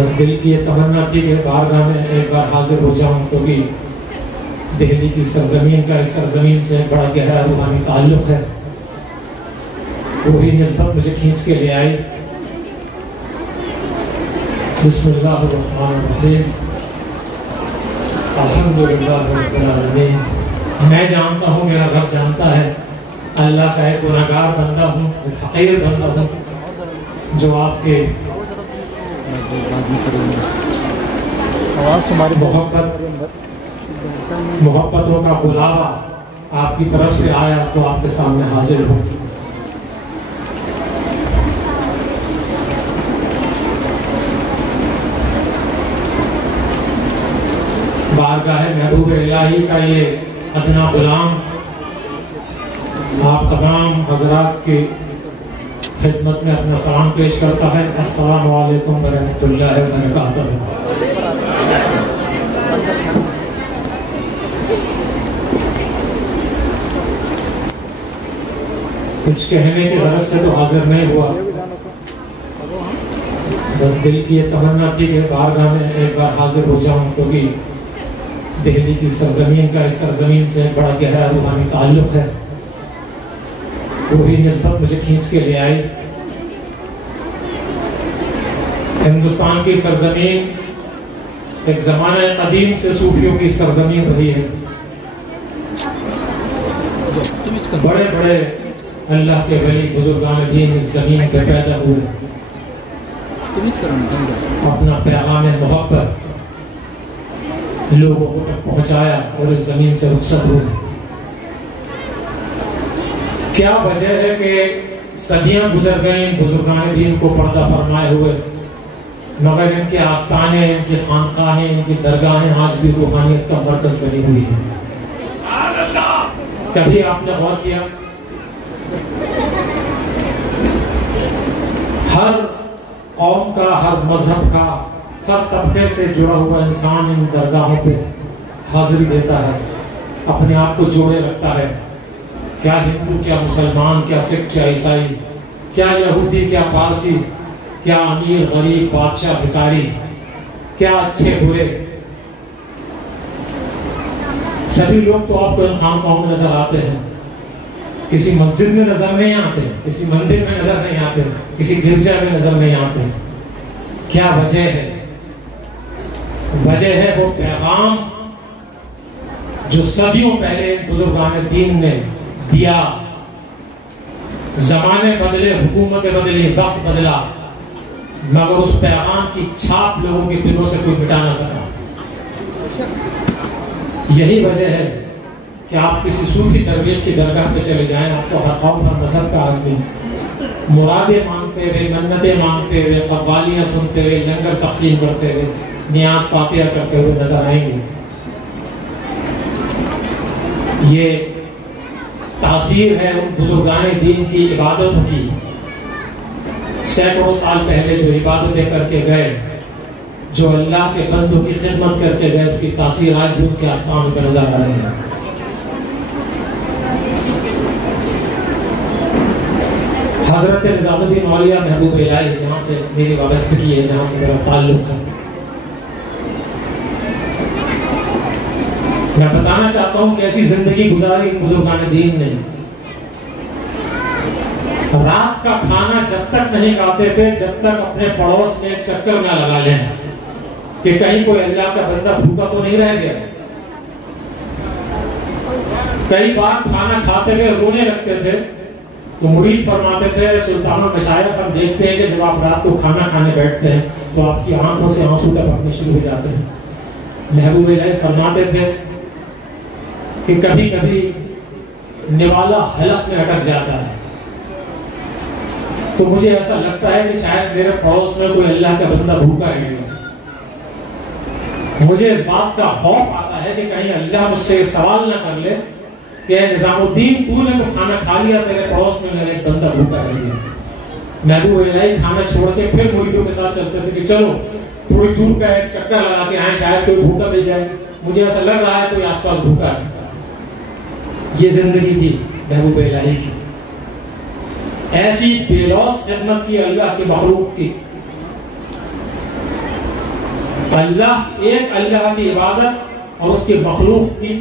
بس دل کی یہ تمنا تھی کہ بارگاہ میں ایک بار حاضر ہو جاؤں، کیونکہ دہلی کی سرزمین کا اس سرزمین سے بڑا گہرا روحانی تعلق ہے، وہی نسبت مجھے کھینچ کے لے آئی۔ بسم اللہ الرحمن الرحیم، الحمدللہ رب العالمین۔ میں جانتا ہوں، میرا رب جانتا ہے، اللہ کا ایک گناہگار بندہ ہوں، ایک حقیر بندہ ہوں، جو آپ کے محبتوں کا بلاوا آپ کی طرف سے آیا تو آپ کے سامنے حاضر ہوں۔ بارگاہ محبوب الہی کا یہ ادنا غلام آپ تمام حضرات کی خدمت میں اپنا سلام پیش کرتا ہے۔ السلام علیکم ورحمۃ اللہ وبرکاتہ۔ کچھ کہنے کی غرض سے تو حاضر نہیں ہوا، بس دل کی یہ تمنا تھی کہ بارگاہ میں ایک بار حاضر ہو جاؤں، کیونکہ دہلی کی سرزمین کا اس سرزمین سے بڑا گہرا روحانی تعلق ہے، وہی نسبت مجھے کھینچ کے لے آئی۔ ہندوستان کی سرزمین ایک زمانہ قدیم سے صوفیوں کی سرزمین رہی ہے۔ بڑے بڑے اللہ کے ولی بزرگان دین اس زمین پہ پیدا ہوئے، اپنا پیغام محبت لوگوں کو تک پہنچایا اور اس زمین سے رخصت ہوئے۔ کیا وجہ ہے کہ صدیاں گزر گئیں بزرگان دین کو پردہ فرمائے ہوئے، مگر ان کے آستانے، ان کی خانقاہیں، ان کی درگاہیں آج بھی روحانیت کا مرکز بنی ہوئی ہیں۔ کبھی آپ نے غور کیا ہر قوم کا، ہر مذہب کا، ہر طبقے سے جڑا ہوا انسان ان درگاہوں پہ حاضری دیتا ہے، اپنے آپ کو جوڑے رکھتا ہے۔ کیا ہندو، کیا مسلمان، کیا سکھ، کیا عیسائی، کیا یہودی، کیا پارسی، کیا امیر غریب، بادشاہ بھکاری، کیا اچھے برے، سبھی لوگ تو آپ کو ان خانقاہوں میں نظر آتے ہیں۔ کسی مسجد میں نظر نہیں آتے، کسی مندر میں نظر نہیں آتے، کسی گرجا میں نظر نہیں آتے۔ کیا وجہ ہے؟ وجہ ہے وہ پیغام جو صدیوں پہلے بزرگان دین نے دیا۔ زمانے بدلے، حکومتیں بدلی، وقت بدلا، مگر اس پیغام کی چھاپ لوگوں کے دلوں سے کوئی مٹا نہ سکا۔ یہی وجہ ہے کہ آپ کسی صوفی درویش کی درگاہ پہ چلے جائیں، آپ کو ہر قوم، ہر مذہب کا آدمی مرادیں مانگتے ہوئے، منتیں مانگتے ہوئے، قوالیاں سنتے ہوئے، لنگر تقسیم کرتے ہوئے، نیاز فاتحہ کرتے ہوئے نظر آئیں گے۔ یہ تاثیر ہے ان بزرگان دین کی عبادتوں کی۔ سینکڑوں سال پہلے جو عبادتیں کر کے گئے، جو اللہ کے بندوں کی خدمت کر کے گئے، اس کی تاثیر آج بھی ان کے آسمان پر نظر آ رہی ہے۔ حضرت نظام الدین اولیاء محبوب الہی، جہاں سے میری وابستگی ہے، جہاں سے میرا تعلق ہے، میں بتانا چاہتا ہوں کہ ایسی زندگی گزاری بزرگان دین نے۔ رات کا کھانا جب تک نہیں کھاتے تھے جب تک اپنے پڑوس میں ایک چکر نہ لگا لیں کہ کہیں کوئی اللہ کا بندہ بھوکا تو نہیں رہ گیا۔ کئی بار کھانا کھاتے ہوئے رونے لگتے تھے تو مرید فرماتے تھے، سلطان و مشائخ، ہم دیکھتے ہیں کہ جب آپ رات کو کھانا کھانے بیٹھتے ہیں تو آپ کی آنکھوں سے آنسو ٹپکنے شروع ہو جاتے ہیں۔ محبوب الہی فرماتے تھے کہ کبھی کبھی نوالا حلق میں اٹک جاتا ہے تو مجھے ایسا لگتا ہے کہ شاید میرے پڑوس میں کوئی اللہ کا بندہ بھوکا رہ گیا۔ مجھے اس بات کا خوف آتا ہے کہ کہیں اللہ مجھ سے سوال نہ کر لے کہ نظام الدین تو نے تو کھانا کھا لیا، تیرے پڑوس میں میرا ایک بندہ بھوکا رہ گیا۔ محبوب الہی کھانا چھوڑ کے پھر مریدوں کے ساتھ چلتے تھے کہ چلو تھوڑی دور کا ایک چکر لگا کے آئیں، شاید کوئی بھوکا مل جائے، مجھے ایسا لگ رہا ہے کوئی آس پاس بھوکا ہے۔ یہ زندگی تھی محبوب الہی کی، ایسی بے لوث خدمت کی اللہ کی مخلوق کی۔ اللہ ایک اللہ کی عبادت اور اس کے مخلوق کی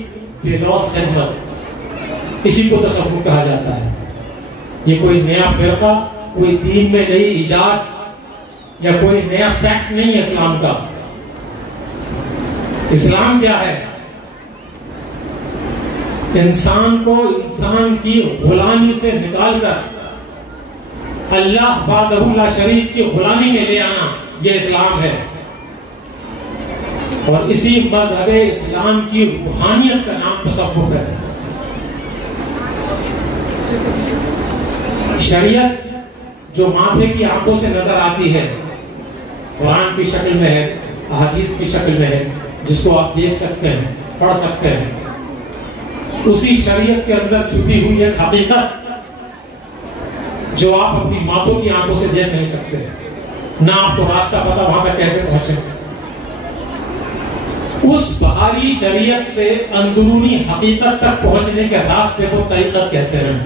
بے لوث خدمت، اسی کو تصوف کہا جاتا ہے۔ یہ کوئی نیا فرقہ، کوئی دین میں نئی ایجاد یا کوئی نیا سیکٹ نہیں ہے اسلام کا۔ اسلام کیا ہے؟ انسان کو انسان کی غلامی سے نکال کر اللہ وحدہ لا شریک کی غلامی میں لے آنا، یہ اسلام ہے۔ اور اسی مذہب اسلام کی روحانیت کا نام تصوف ہے۔ شریعت جو ماتھے کی آنکھوں سے نظر آتی ہے، قرآن کی شکل میں ہے، احادیث کی شکل میں ہے، جس کو آپ دیکھ سکتے ہیں، پڑھ سکتے ہیں، اسی شریعت کے اندر چھپی ہوئی ایک حقیقت جو آپ اپنی ماتھوں کی آنکھوں سے دیکھ نہیں سکتے، نہ آپ کو راستہ پتا وہاں تک کیسے پہنچے۔ اس بہاری شریعت سے اندرونی حقیقت تک پہنچنے کے راستے کو طریقت کہتے ہیں۔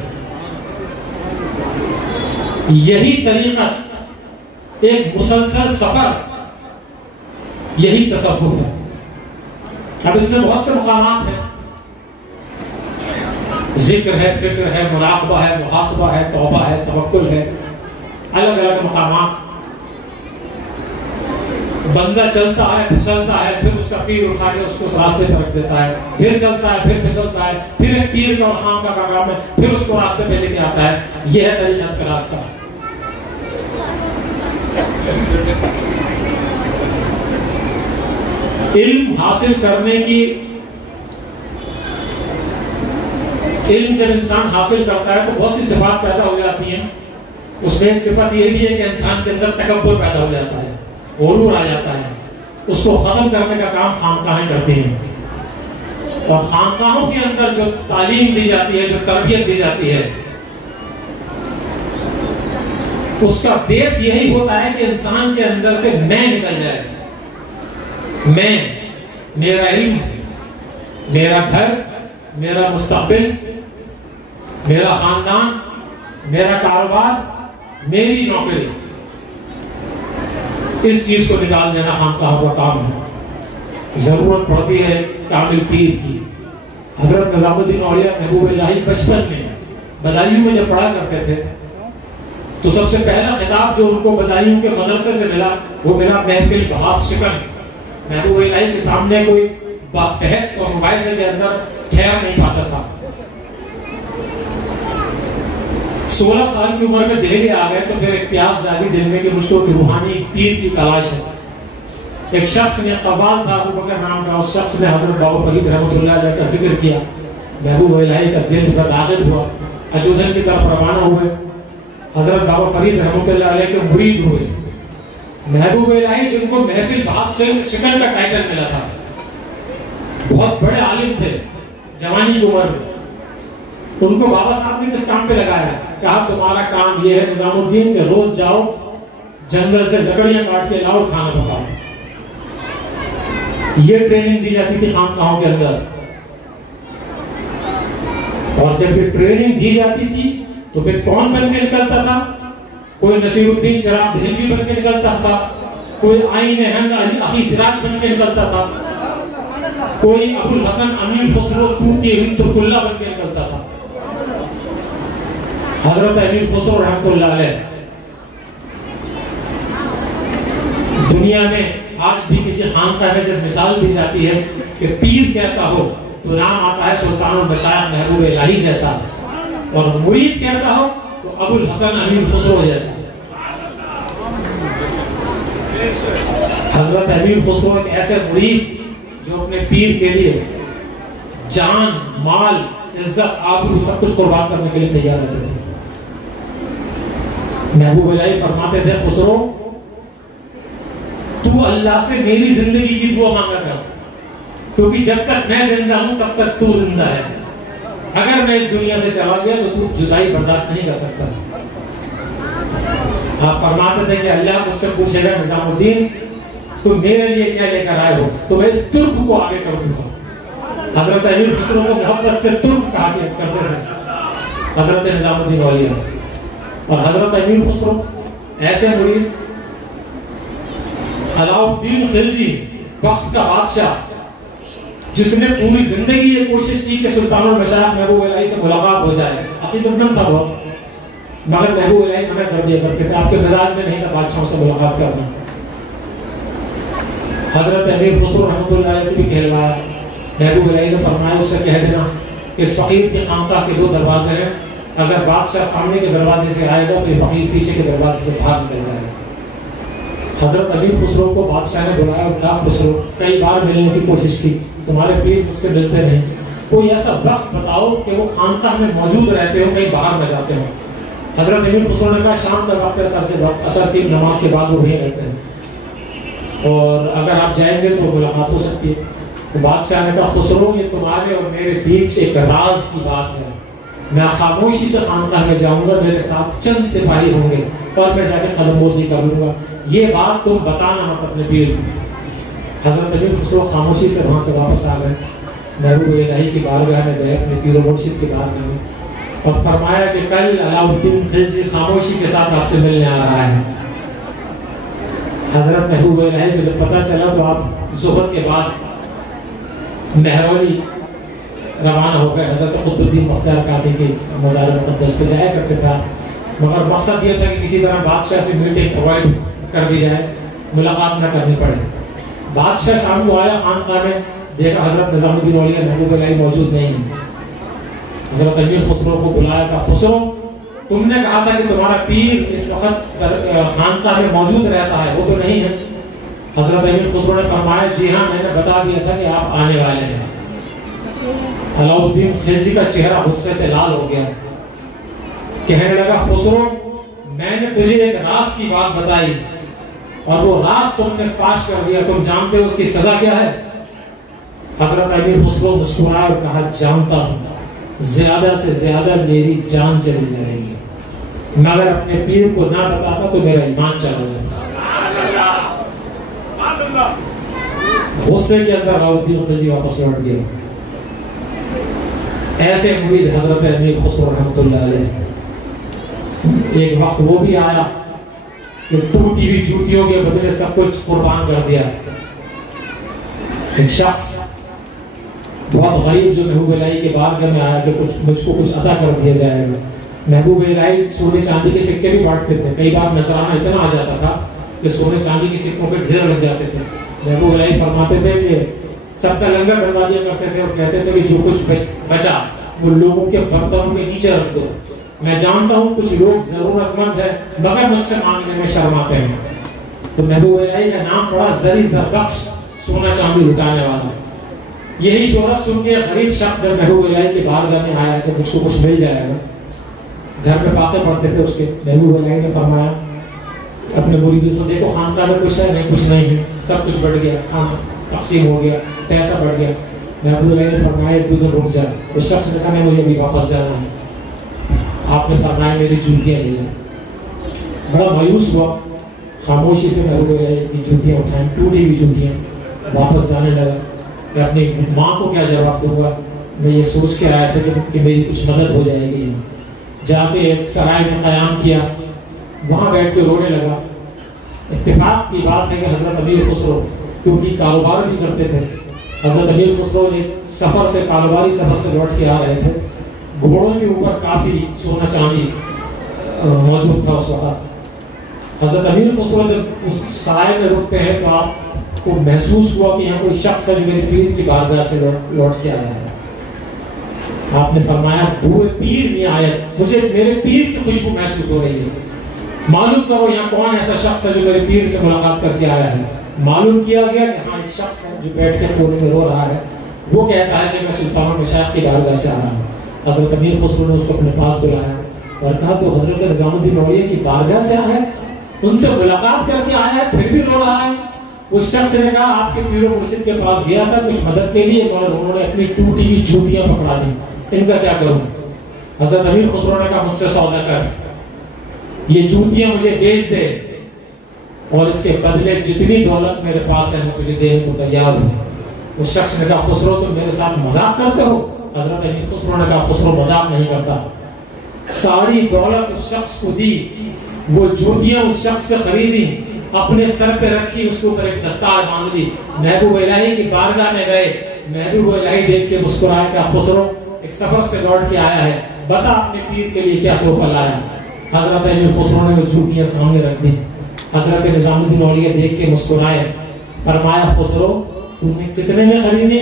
یہی طریقت، ایک مسلسل سفر، یہی تصوف ہے۔ اب اس میں بہت سے مقامات ہیں، ذکر ہے، فکر ہے، مراقبہ ہے، محاسبہ ہے، توبہ ہے، توکل ہے، الگ الگ مقامات۔ بندہ چلتا ہے، پھسلتا ہے، پھر اس کا پیر اٹھا کے اس کو راستے پر رکھ دیتا ہے، پھر چلتا ہے، پھر پھسلتا ہے، پھر ایک پیر کا اور خان کا کام ہے، پھر اس کو راستے پہ لے کے آتا ہے۔ یہ ہے طریقت کا راستہ۔ علم حاصل کرنے کی، علم جب انسان حاصل کرتا ہے تو بہت سی صفات پیدا ہو جاتی ہیں۔ اس میں ایک صفت یہ بھی ہے کہ انسان کے اندر تکبر پیدا ہو جاتا ہے، غرور آ جاتا ہے۔ اس کو ختم کرنے کا کام خانقاہیں کرتی ہیں، اور خانقاہوں کے اندر جو تعلیم دی جاتی ہے، جو تربیت دی جاتی ہے، اس کا بیس یہی ہوتا ہے کہ انسان کے اندر سے میں نکل جائے۔ میں، میرا علم، میرا گھر، میرا مستقبل، میرا خاندان، میرا کاروبار، میری نوکری، اس چیز کو نکال دینا خانقاہوں کا کام ہے۔ ضرورت پڑتی ہے کامل پیر کی۔ حضرت نظام الدین اولیاء محبوب الہی بچپن میں بدایوں میں جب پڑھا کرتے تھے تو سب سے پہلا خطاب جو ان کو بدایوں کے مدرسے سے ملا وہ ملا محفل بہاف شکن۔ محبوب الہی کے سامنے کوئی بحث اور مباحثے کے اندر ٹھہر نہیں پاتا تھا۔ 16 سال کی عمر میں دہلی آ گئے تو پھر ایک پیاس جاگی دل میں کہ مجھ کو روحانی پیر کی تلاش ہے۔ ایک شخص نے، قوال تھا ابو بکر نام کا، اس شخص نے حضرت بابا فرید رحمۃ اللہ علیہ کا ذکر کیا۔ محبوب الہی کا دل ادھر داخل ہوا، اجودھن کی طرف روانہ ہوئے، حضرت بابا فرید رحمۃ اللہ علیہ کے مرید ہوئے۔ محبوب الہی جن کو محفل بہاف شکن کا ٹائٹل ملا تھا، بہت بڑے عالم تھے جوانی کی عمر میں، ان کو بابا صاحب نے کس کام پہ لگایا؟ کہا تمہارا کام یہ ہے نظام الدین کہ روز جاؤ جنگل سے لکڑیاں کاٹ کے لاؤ، کھانا پکاؤ۔ یہ ٹریننگ دی جاتی تھی خانقاہوں کے اندر، اور جب یہ ٹریننگ دی جاتی تھی تو پھر کون بن کے نکلتا تھا؟ کوئی نصیر الدین چراغ دہلوی بن کے نکلتا تھا، کوئی آئین ہند اخی سراج بن کے نکلتا تھا، کوئی ابو الحسن امیر خسرو توتی ہند ترک اللہ بن کے نکلتا تھا۔ حضرت امیر خسرو رحمۃ اللہ علیہ دنیا میں آج بھی کسی خانقاہ میں جب مثال دی جاتی ہے کہ پیر کیسا ہو تو نام آتا ہے سلطان المشائخ محبوب الہی جیسا، اور مرید کیسا ہو تو ابو الحسن امیر خسرو جیسا۔ حضرت امیر خسرو ایک ایسے مرید جو اپنے پیر کے لیے جان، مال، عزت، آبرو سب کچھ قربان کرنے کے لیے تیار رہتے تھے۔ محبوب الہی فرماتے تھے خسرو تو اللہ سے میری زندگی کی دعا مانگا کر، کیونکہ جب تک میں زندہ ہوں تب تک تو زندہ ہے، اگر میں اس دنیا سے چلا گیا تو تو جدائی برداشت نہیں کر سکتا۔ آپ فرماتے تھے کہ اللہ مجھ سے پوچھے گا نظام الدین تو میرے لیے کیا لے کر آئے ہو، تو میں اس ترک کو آگے کر دوں گا۔ حضرت امیر خسرو کو محبت سے ترک کہا کرتے تھے حضرت نظام الدین اولیاء، اور حضرت امیر خسرو ایسے مرید علاؤ الدین خلجی وقت کا بادشاہ جس نے پوری زندگی یہ کوشش کی کہ سلطان المشائخ محبوب الہی سے ملاقات ہو جائے، عقیدت مند تھا بہت، مگر محبوب الہی منع کر دیا کرتے تھے، آپ کے مزاج میں نہیں تھا بادشاہوں سے ملاقات کرنا۔ حضرت امیر خسرو رحمۃ اللہ علیہ سے بھی کہلوایا، محبوب الہی نے فرمایا اس سے کہہ دینا کہ اس فقیر کی خانقاہ کے 2 دروازے ہیں، اگر بادشاہ سامنے کے دروازے سے آئے گا تو یہ فقیر پیچھے کے دروازے سے باہر نکل جائے گا۔ حضرت امیر خسرو کو بادشاہ نے بلایا اور کہا خسرو کئی بار ملنے کی کوشش کی، تمہارے پیر مجھ سے ملتے نہیں، کوئی ایسا وقت بتاؤ کہ وہ خانقاہ میں موجود رہتے ہو، کہیں باہر نہ جاتے ہو۔ حضرت امیر خسرو نے کہا شام کا وقت ہے، عصر کی نماز کے بعد وہ وہیں رہتے ہیں، اور اگر آپ جائیں گے تو ملاقات ہو سکتی ہے۔ تو بادشاہ نے کہا خسرو یہ تمہارے اور میرے بیچ ایک راز کی بات ہے، میں خاموشی سے خانقاہ میں جاؤں گا، میرے ساتھ چند سپاہی ہوں گے اور میں جا کے قدم بوسی کر لوں گا، یہ بات تم بتانا مت اپنے پیر کو۔ حضرت امیر خسرو خاموشی سے وہاں سے واپس آ گئے، محبوب الہی کی بارگاہ میں گئے، اپنے پیر و مرشد کی بارگاہ میں، اور فرمایا کہ کل علاؤالدین خلجی خاموشی کے ساتھ آپ سے ملنے آ رہا ہے۔ حضرت محبوب الہی کو جب پتہ چلا تو آپ ظہر کے بعد مہرولی روانہ ہو گئے، حضرت قطب الدین مختار کاتی کے مزار مقدس پہ جایا کرتے تھا، مگر مقصد یہ تھا کہ کسی طرح بادشاہ سے میٹنگ پرووائڈ کر دی جائے، ملاقات نہ کرنی پڑے۔ بادشاہ شام کو آیا خانقاہ میں، دیکھا حضرت نظام الدین اولیاء محبوب الہی موجود نہیں ہے۔ حضرت امیر خسرو کو بلایا، کہا خسرو تم نے کہا تھا کہ تمہارا پیر اس وقت خانقاہ میں موجود رہتا ہے، وہ تو نہیں ہے۔ حضرت امیر خسرو نے فرمایا جی ہاں میں نے بتا دیا تھا کہ آپ آنے والے ہیں۔ علاؤالدین خلجی کا چہرہ غصے سے لال ہو گیا، کہنے لگا خسرو میں نے تجھے ایک راز کی بات بتائی اور وہ راز تم نے فاش کر دیا، تم جانتے ہو اس کی سزا کیا ہے؟ حضرت امیر خسرو مسکرایا اور کہا جانتا ہوں، زیادہ سے زیادہ میری جان چلی جائے گی، مگر اپنے پیر کو نہ بتاتا تو میرا ایمان چلا جاتا۔ غصے کے اندر علاؤالدین خلجی واپس لوٹ گیا۔ ایسے مرید حضرت امیر خسرو رحمۃ اللہ علیہ، ایک وقت وہ بھی آیا کہ ٹوٹی ہوئی جوتیوں کے بدلے سب کچھ قربان کر دیا۔ ایک شخص بہت غریب جو محبوب الہی کے بارگاہ میں آیا کہ مجھ کو کچھ عطا کر دیا جائے گا۔ محبوب الہی سونے چاندی کے سکے بھی بانٹتے تھے، کئی بار نذرانہ اتنا آ جاتا تھا کہ سونے چاندی کے سکوں پہ ڈھیر لگ جاتے تھے۔ محبوب الہی فرماتے تھے کہ سب کا لنگر بنوا دیا کرتے تھے اور کہتے تھے کہ جو کچھ بچا وہ لوگوں کے برتنوں کے نیچے رکھ دو، میں جانتا ہوں کچھ لوگ ضرورت مند ہیں مگر مجھ سے مانگنے میں شرماتے ہیں۔ تو محبوب الہی کا نام پڑا زری زربخش، سونا چاندی لٹانے والا۔ یہی شہرت سن کے غریب شخص جب محبوب الہی کے بارگاہ میں آیا کہ مجھ کو کچھ مل جائے گا، گھر میں فاتح پڑھتے تھے اس کے، محبوب الہی نے فرمایا اپنے مریدوں سے دیکھو خانقاہ میں کچھ ہے نہیں، کچھ نہیں ہے، سب کچھ بڑھ گیا، کام تقسیم ہو گیا، پیسہ بڑھ گیا۔ محبوب الہی نے فرمایا 2 دن رک جا۔ اس شخص نے کہا مجھے بھی واپس جانا ہے۔ آپ نے فرمایا میری جوتیاں لے جا۔ بڑا مایوس ہوا، خاموشی سے محبوب الہی کی جوتیاں اٹھائیں، ٹوٹی ہوئی جوتیاں، واپس جانے لگا کہ اپنی ماں کو کیا جواب دوں گا، میں یہ سوچ کے آیا تھا کہ میری کچھ مدد ہو جائے گی۔ جا کے ایک سرائے میں قیام کیا، وہاں بیٹھ کے رونے لگا۔ اتفاق کی بات ہے کہ حضرت امیر خسرو کیونکہ کاروبار بھی کرتے تھے، حضرت امیر خسرو ایک سفر سے کاروباری سفر سے لوٹ کے آ رہے تھے، گھوڑوں کے اوپر کافی سونا چاندی موجود تھا اس وقت۔ حضرت امیر خسرو جب اس سرائے میں رکتے ہیں تو آپ کو محسوس ہوا کہ یہاں کوئی شخص ہے جو میرے پیر کی بارگاہ سے لوٹ کے آیا ہے۔ آپ نے فرمایا بوئے پیر میں آیا، مجھے میرے پیر کی خوشبو محسوس ہو رہی ہے، معلوم کرو یہاں کون ایسا شخص ہے جو میرے پیر سے ملاقات کر کے آیا ہے۔ معلوم کیا گیا کہ ہاں ایک شخص ہے جو بیٹھ کے کونے میں رو رہا ہے، وہ کہتا ہے کہ میں سلطان المشائخ کی بارگاہ سے آ رہا ہوں۔ حضرت امیر خسرو نے اس کو اپنے پاس بلایا اور کہا تو حضرت نظام الدین اولیاء کی بارگاہ سے آیا ہے، ان سے ملاقات کر کے آیا ہے، پھر بھی رو رہا ہے؟ اس شخص نے کہا آپ کے پیر و مرشد کے پاس گیا تھا کچھ مدد کے لیے، مگر انہوں نے اپنی ٹوٹی ہوئی جوتیاں پکڑا دی، ان کا کیا کروں؟ حضرت امیر خسرو نے کہا مجھ سے سودا کر، یہ جوتیاں مجھے بیچ دے اور اس کے بدلے جتنی دولت میرے پاس ہے میں تجھے دینے کو تیار ہوں۔ اس شخص نے کہا خسرو تم میرے ساتھ مذاق کرتے ہو؟ حضرت امیر خسرو نے کہا خسرو مذاق نہیں کرتا، ساری دولت اس شخص کو دی، وہ جوتیاں اس شخص سے خریدی اپنے سر پہ رکھی، اس کے اوپر ایک دستار باندھ دی، محبوب الہی کی بارگاہ میں گئے، محبوب الہی دیکھ کے مسکرائے کہ خسرو ایک سفر سے لوٹ کے آیا ہے، بتا اپنے پیر کے لیے کیا تحفہ لایا۔ حضرت امیر خسرو نے وہ جوتیاں سامنے رکھ دی، حضرت نظام الدین اولیاء دیکھ کے مسکرائے، فرمایا خسرو تم نے کتنے میں خریدی؟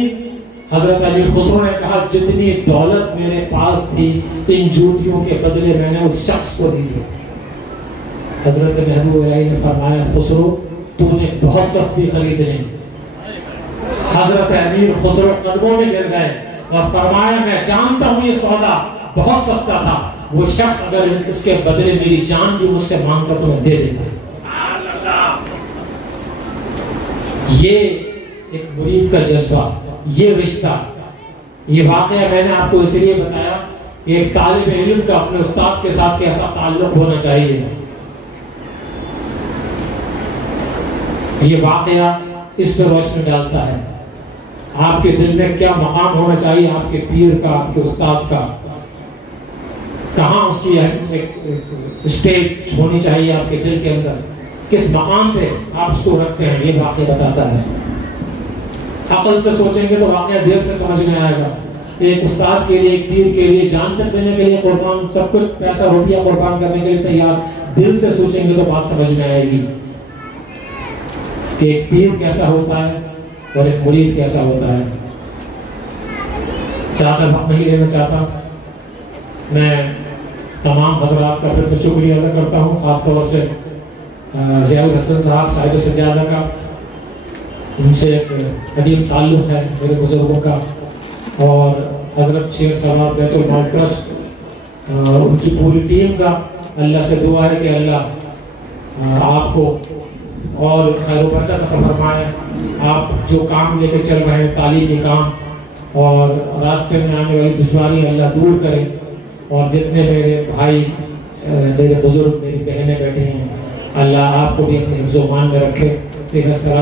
حضرت امیر خسرو نے کہا جتنی دولت میرے پاس تھی ان جوتیوں کے بدلے میں نے اس شخص کو دی تھی۔ حضرت محبوب الہی نے فرمایا خسرو تو نے بہت سستی خرید لی۔ حضرت امیر خسرو قدموں میں گر گئے اور فرمایا میں جانتا ہوں یہ سودا بہت سستا تھا، وہ شخص اگر اس کے بدلے میری جان بھی مجھ سے مانگتا تو میں دے دیتا۔ یہ ایک مرید کا جذبہ، یہ رشتہ، یہ واقعہ میں نے آپ کو اس لیے بتایا کہ ایک طالب علم کا اپنے استاد کے ساتھ کیسا تعلق ہونا چاہیے۔ یہ واقعہ اس پہ روشنی ڈالتا ہے آپ کے دل میں کیا مقام ہونا چاہیے آپ کے پیر کا، آپ کے استاد کا، کہاں اس کی اسٹیج ہونی چاہیے آپ کے دل کے اندر، کس مقام پہ آپ اس کو رکھتے ہیں، یہ واقعہ بتاتا ہے۔ عقل سے سوچیں گے تو واقعہ دیر سے سمجھ میں آئے گا۔ ایک استاد کے لیے، ایک پیر کے لیے جان تک دینے کے لیے قربان، سب کچھ پیسہ روٹیاں قربان کرنے کے لیے تیار، دل سے سوچیں گے تو بات سمجھ میں آئے گی کہ ایک پیر کیسا ہوتا ہے اور ایک مرید کیسا ہوتا ہے۔ زیادہ وقت نہیں لینا چاہتا، میں تمام حضرات کا پھر سے شکریہ ادا کرتا ہوں، خاص طور سے ضیاء الحسن صاحب صاحب سجادہ کا، ان سے ایک قدیم تعلق ہے میرے بزرگوں کا، اور حضرت شیخ صاحب بیت المال ٹرسٹ ان کی پوری ٹیم کا۔ اللہ سے دعا ہے کہ اللہ آپ کو اور خیر و برکت عطا فرمائے، آپ جو کام لے کے چل رہے ہیں تعلیمی کام، اور راستے میں آنے والی دشواری اللہ دور کرے، اور جتنے میرے بھائی، میرے بزرگ، میری بہنیں بیٹھے ہیں، اللہ آپ کو بھی اپنے حفظ و امان میں رکھے، صحت سلامت